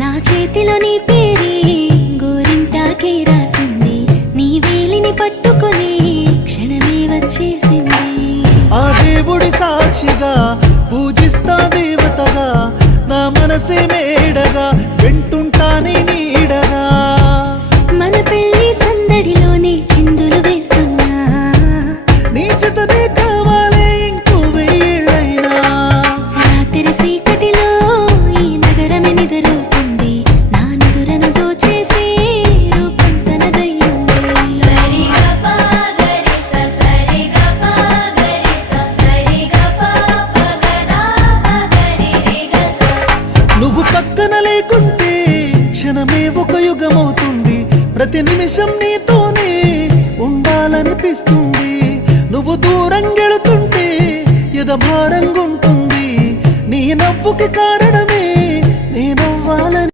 నా చేతిలో నీ పేరే గోరింటాకే రాసింది, నీ వేలిని పట్టుకొని క్షణమే వచ్చేసింది. ఆ దేవుడి సాక్షిగా పూజిస్తా దేవతగా, నా మనసే మేడగా వింటుంటానే నీడగా. మన పెళ్లి సందడిలోనే చిందులు వేస్తున్నా, నీ జతనే కావాలే ఇంకో వెయ్యేళ్ళైనా. రాత్రి చీకటిలో ఈ నగరమే నిద్రవుతుంది, నా నిదురను దోచేసి రూపం తనదయ్యింది. నువ్వు పక్కన లేకుంటే క్షణమే ఒక యుగమవుతుంది, ప్రతి నిమిషం నీతోనే ఉండాలనిపిస్తుంది. నువ్వు దూరం గెళుతుంటే ఎద భారంగుంటుంది, నీ నవ్వుకి కారణం